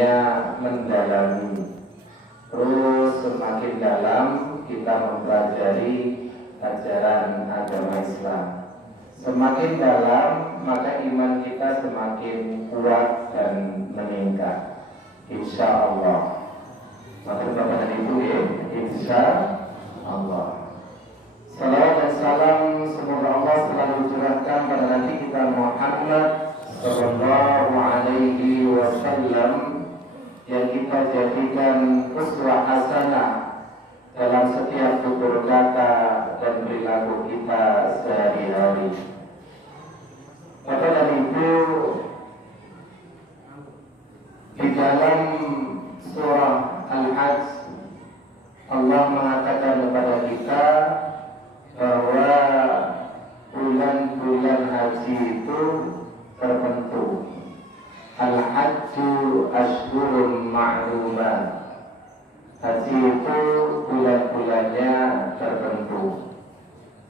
namanya mendalami. Terus semakin dalam kita mempelajari ajaran agama Islam. Semakin dalam maka iman kita semakin kuat dan meningkat, insya Allah. Maka Bapak dan Ibu ya, insya Allah. Salawat dan salam semoga Allah selalu curahkan pada Nabi kita Muhammad sallallahu alaihi wasallam yang kita jadikan uswah hasanah dalam setiap tutur kata dan perilaku kita sehari-hari. Bapak dan Ibu, di dalam surah Al-Hajj Allah mengatakan kepada kita bahwa bulan-bulan haji itu tertentu. Al-Hajju Ashhurun Ma'lumat. Haji itu bulan-bulannya tertentu.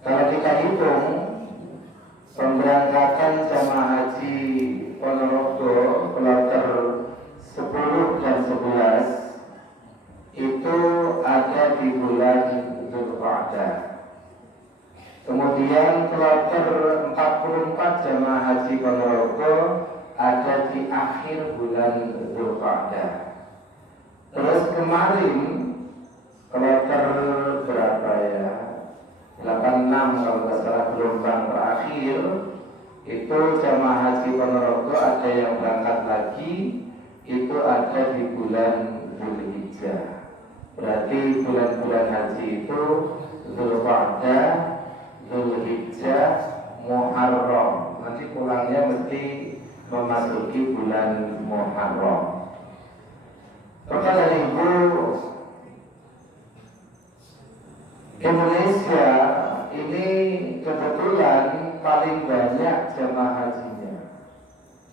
Kalau kita hitung pemberangkatan jamaah haji Ponorogo kloter 10 dan 11 itu ada di bulan Dzulqa'dah. Kemudian kloter 44 jamaah haji Ponorogo ada di akhir bulan Dzulqa'dah. Terus kemarin kloter berapa ya? 86 kalau tidak salah gelombang terakhir itu jamaah haji Ponorogo ada yang berangkat lagi, itu ada di bulan Dzulhijjah. Berarti bulan-bulan haji itu Dzulqa'dah, Dzulhijjah, Muharram. Nanti pulangnya mesti memasuki bulan Muharram. Bapak dan Ibu, Indonesia ini kebetulan paling banyak jamaah hajinya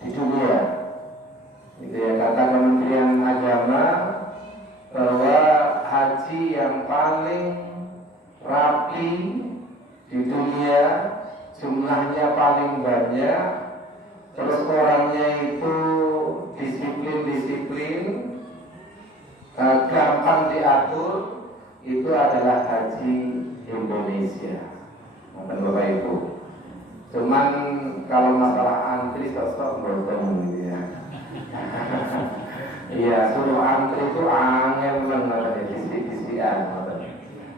di dunia. Itu ya kata Kementerian Agama bahwa haji yang paling rapi di dunia, jumlahnya paling banyak, terus orangnya itu disiplin, gampang diatur, itu adalah haji Indonesia. Mungkin Bapak Ibu. Cuman kalau masalah antri sosok bertemu ya. Iya, suruh antri itu angel banget disi-disian.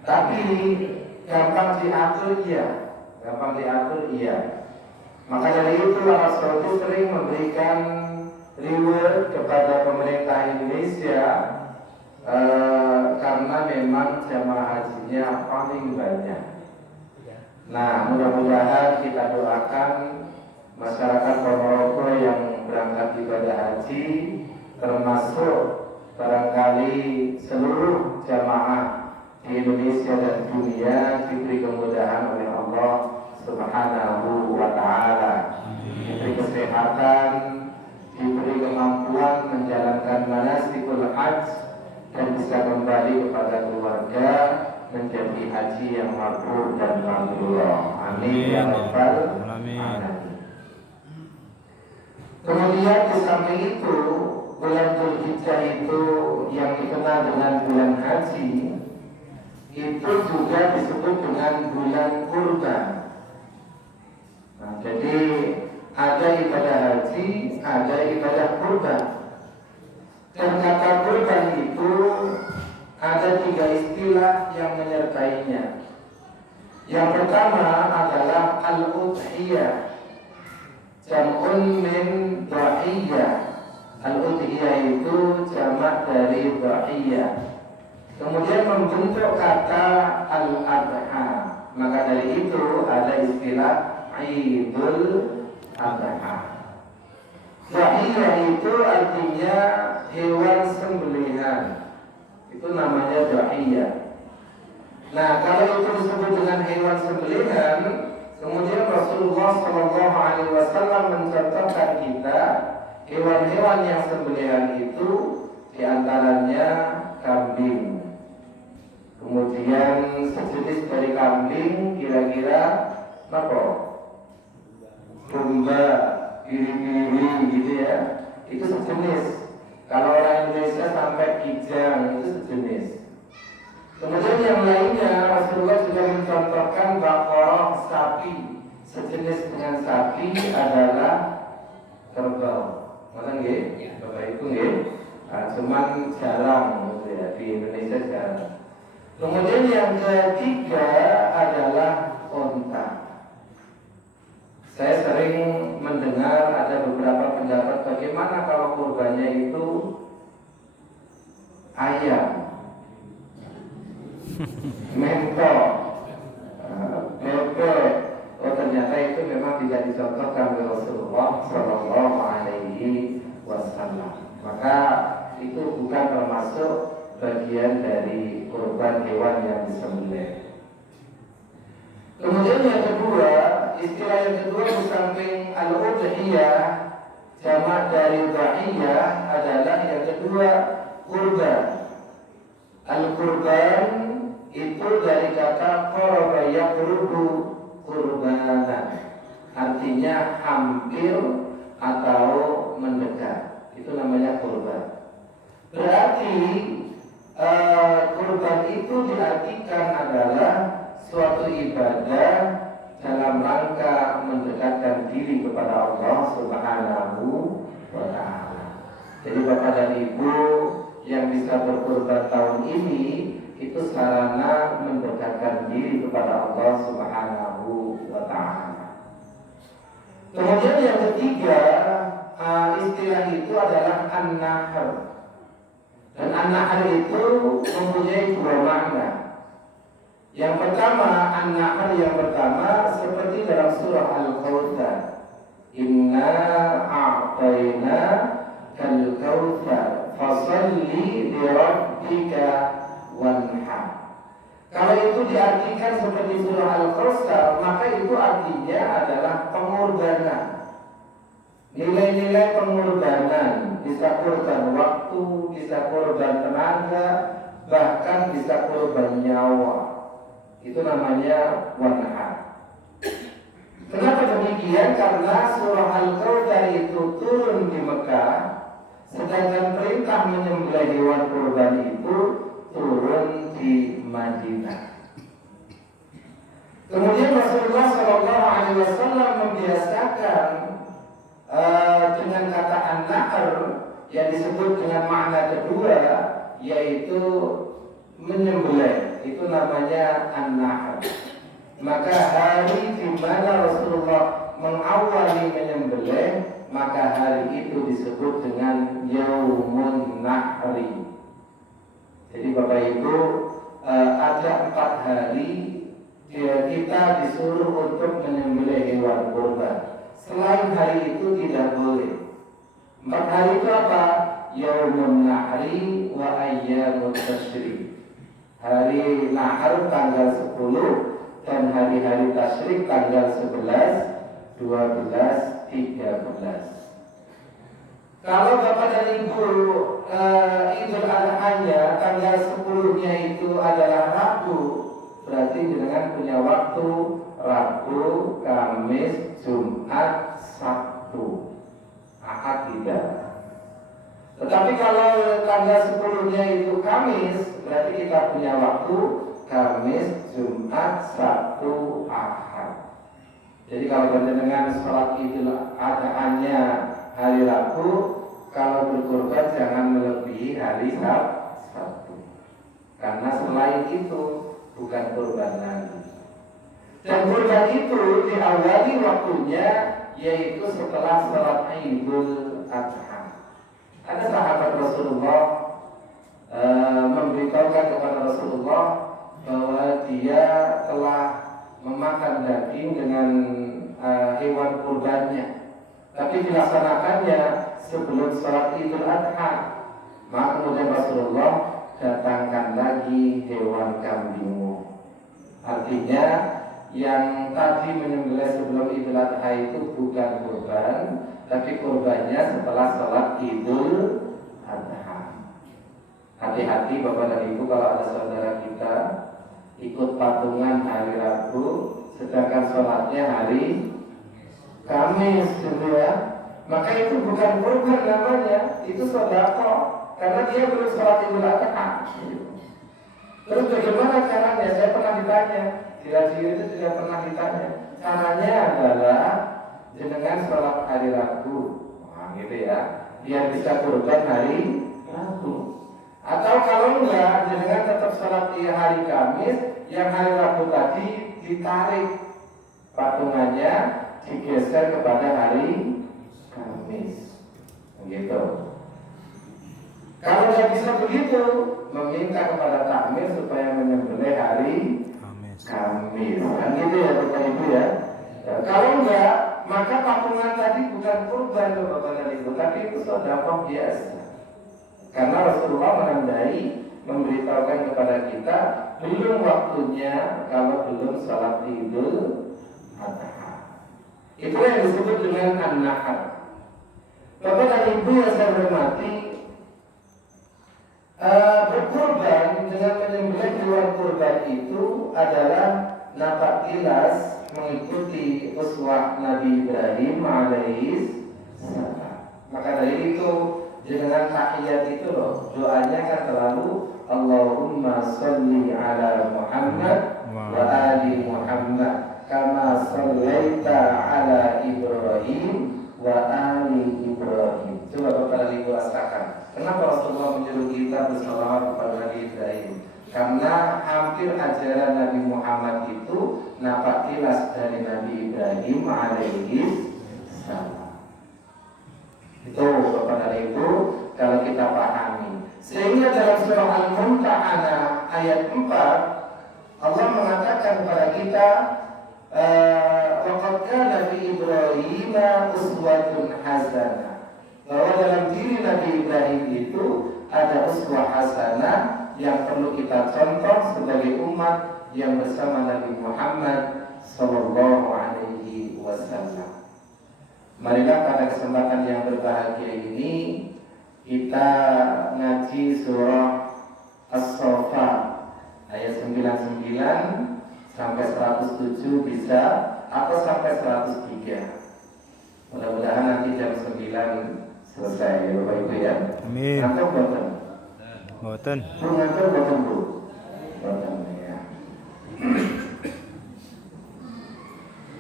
Tapi gampang diatur iya. Maka dari itu Rasul itu sering memberikan reward kepada pemerintah Indonesia karena memang jamaah hajinya paling banyak. Nah, mudah-mudahan kita doakan masyarakat Ponorogo yang berangkat ibadah haji, termasuk barangkali seluruh jamaah di Indonesia dan dunia diberi kemudahan oleh Allah Subhanahu wa Ta'ala, diberi kesehatan, diberi kemampuan menjalankan manasikul hajj dan bisa kembali kepada keluarga menjadi haji yang mabrur dan mabrur. Amin ya rabbal alamin. Kemudian di samping itu bulan Dzulhijjah itu yang dikenal dengan bulan haji itu juga disebut dengan bulan kurban. Nah, jadi ada ibadah haji, ada ibadah kurban. Dan kata kurban itu ada 3 istilah yang menyertainya. Yang pertama adalah al-udhiyah, jam'un min dha'iyah. Al-udhiyah itu jamak dari dha'iyah. Kemudian membentuk kata al-adha. Maka dari itu ada istilah Idul Adha. Dha'iyah itu artinya hewan sembelihan. Itu namanya dha'iyah. Nah, kalau itu disebut dengan hewan sembelihan, kemudian Rasulullah SAW mencontohkan kita hewan-hewan yang sembelihan itu diantaranya kambing. Kemudian sejenis dari kambing kira-kira apa? Domba, biri-biri gitu ya. Itu sejenis. Kalau orang kijang, itu sejenis. Kemudian yang lainnya Rasulullah juga mencontohkan baqarah, sapi. Sejenis dengan sapi adalah kerbau. Masa nggih? Bapak Ibu nggih? Cuman jarang gitu ya, di Indonesia jarang. Kemudian yang ketiga adalah unta. Saya sering mendengar ada beberapa pendapat bagaimana kalau kurbannya itu ayam, mentok, bebek. Oh ternyata itu memang tidak dicontohkan oleh Rasulullah Shallallahu Alaihi Wasallam. Maka itu bukan termasuk bagian dari kurban hewan yang disembelih. Kemudian yang kedua, istilah yang kedua di samping al-udhiyah, jamak dari dha'iyah adalah yang kedua kurban. Al-kurban itu dari kata qaraba yaqrubu kurbanan, artinya hampir atau mendekat. Itu namanya kurban. Berarti kurban itu diartikan adalah suatu ibadah dalam rangka mendekatkan diri kepada Allah Subhanahu wa Ta'ala. Jadi Bapak dan Ibu yang bisa berkurban tahun ini itu sarana mendekatkan diri kepada Allah Subhanahu wa Ta'ala. Kemudian yang ketiga, istilah itu adalah an-nahr. Dan an-nahr itu mempunyai dua makna. Yang pertama, an-nahr yang pertama seperti dalam surah Al-Kautsar. Inna a'tayna kal-kautsar fasalli li rabbika wanhar. Kalau itu diartikan seperti surah Al-Kautsar, maka itu artinya adalah pengorbanan. Nilai-nilai pengorbanan, bisa korban waktu, bisa korban tenaga, bahkan bisa korban nyawa. Itu namanya wanhar. Kenapa demikian? Karena surah Al-Kautsar itu turun di Mekah, sedangkan perintah menyembelih hewan kurban itu turun di Madinah. Kemudian Rasulullah SAW membiasakan dengan kata an-nahr yang disebut dengan makna kedua, yaitu menyembelih. Itu namanya an-nahr. Maka hari di mana Rasulullah mengawali menyembelih, maka hari itu disebut dengan Yaumun Nahri. Jadi Bapak Ibu, ada 4 hari kita disuruh untuk menyembelih hewan kurban. Selain hari itu tidak boleh. 4 hari itu apa? Yaumun Nahri wa ayyamut tasyrik. Hari Nahar tanggal 10 dan hari-hari tasyrik tanggal 11, 12, 13. Kalau Bapak dan Ibu Idul Adha-nya tanggal 10-nya itu adalah Rabu, berarti dengan punya waktu Rabu, Kamis, Jumat, Sabtu. Ahad tidak. Tetapi kalau tanggal 10-nya itu Kamis, berarti kita punya waktu Kamis, Jumat, Sabtu, Ahad. Jadi kalau dengan sholat Idul Adha-nya hari Rabu, kalau berkurban jangan melebihi hari Sabtu. Karena selain itu bukan kurban lagi. Dan kurban itu diawali waktunya yaitu setelah sholat Idul Adha. Ada sahabat Rasulullah memberitahukan kepada Rasulullah bahwa dia telah memakan daging dengan hewan kurbannya, tapi dilaksanakannya sebelum sholat Idul Adha. Maka kemudian Rasulullah datangkan lagi hewan kambingmu. Artinya yang tadi menyembelih sebelum Idul Adha itu bukan kurban, tapi kurbannya setelah sholat Idul Adha. Hati-hati Bapak dan Ibu kalau ada saudara kita ikut patungan hari Rabu, sedangkan sholatnya hari Kamis, gitu ya. Maka itu bukan kurban namanya, itu sedekah. karena dia belum sholat Idul Adha. Terus bagaimana caranya? Saya pernah ditanya, di radio itu juga pernah ditanya. Caranya adalah jenengan sholat hari Rabu, nah, gitu ya, biar bisa kurban hari Rabu. Atau kalau enggak, jenengan tetap sholat di hari Kamis, yang hari Rabu tadi ditarik patungannya, digeser kepada hari Kamis, gitu. Kalau nggak bisa begitu, meminta kepada takmir supaya menyembelih hari Kamis. Kan gitu ya Bapak Ibu ya. Kalau enggak, maka patungan tadi bukan kurban Bapak dan Ibu, tapi itu sedekah biasa. Karena Rasulullah menandai, memberitahukan kepada kita belum waktunya kalau belum sholat Idul Adha. Itu yang disebut dengan an-nahar. Bapak dan Ibu yang saya hormati, berkurban dengan menyembelih hewan kurban itu adalah nampak jelas mengikuti uswah Nabi Ibrahim alaihi salam. Maka dari itu dengan tahiyat itu loh, doanya kan selalu Allahumma sholli ala Muhammad wa ali Muhammad kama shallaita ala Ibrahim wa ali Ibrahim. Coba Bapak Ibu rasakan, kenapa Rasulullah menyuruh kita bersalawat kepada Nabi Ibrahim? Karena hampir ajaran Nabi Muhammad itu nampak jelas dari Nabi Ibrahim alaihi salam. Itu Bapak dan Ibu kalau kita pahami. Sehingga dalam surah Al-Mumtahanah ayat 4 Allah mengatakan kepada kita, waqad kana fi Ibrahim uswatun hasanah, bahwa dalam diri Nabi Ibrahim itu ada uswah hasanah yang perlu kita contoh sebagai umat yang bersama Nabi Muhammad sallallahu alaihi wasallam. Marilah pada kesempatan yang berbahagia ini kita ngaji surah As-Saffat ayat 99 sampai 107 bisa, atau sampai 103. Mudah-mudahan nanti jam 9 selesai ya Bapak Ibu ya. Amin. Ngantuk boten? Boten. Ngantuk boten Bu? Boten ya.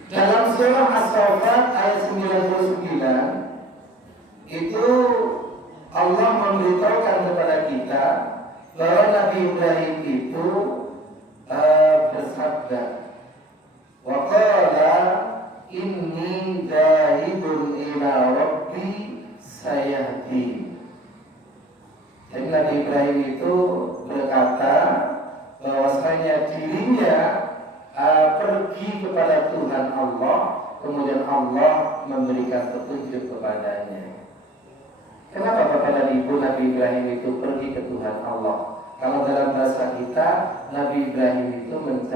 Dalam surah As-Saffat ayat 99 itu Allah memberitahukan kepada kita bahwa Nabi Ibrahim itu bersabda, wa qala inni dzahibun ila rabbi sayahdi. Jadi Nabi Ibrahim itu berkata bahwasanya dirinya pergi kepada Tuhan Allah, kemudian Allah memberikan petunjuk kepadanya. Kenapa Bapak dan Ibu Nabi Ibrahim itu pergi ke Tuhan Allah? Kalau dalam bahasa kita, Nabi Ibrahim itu mencari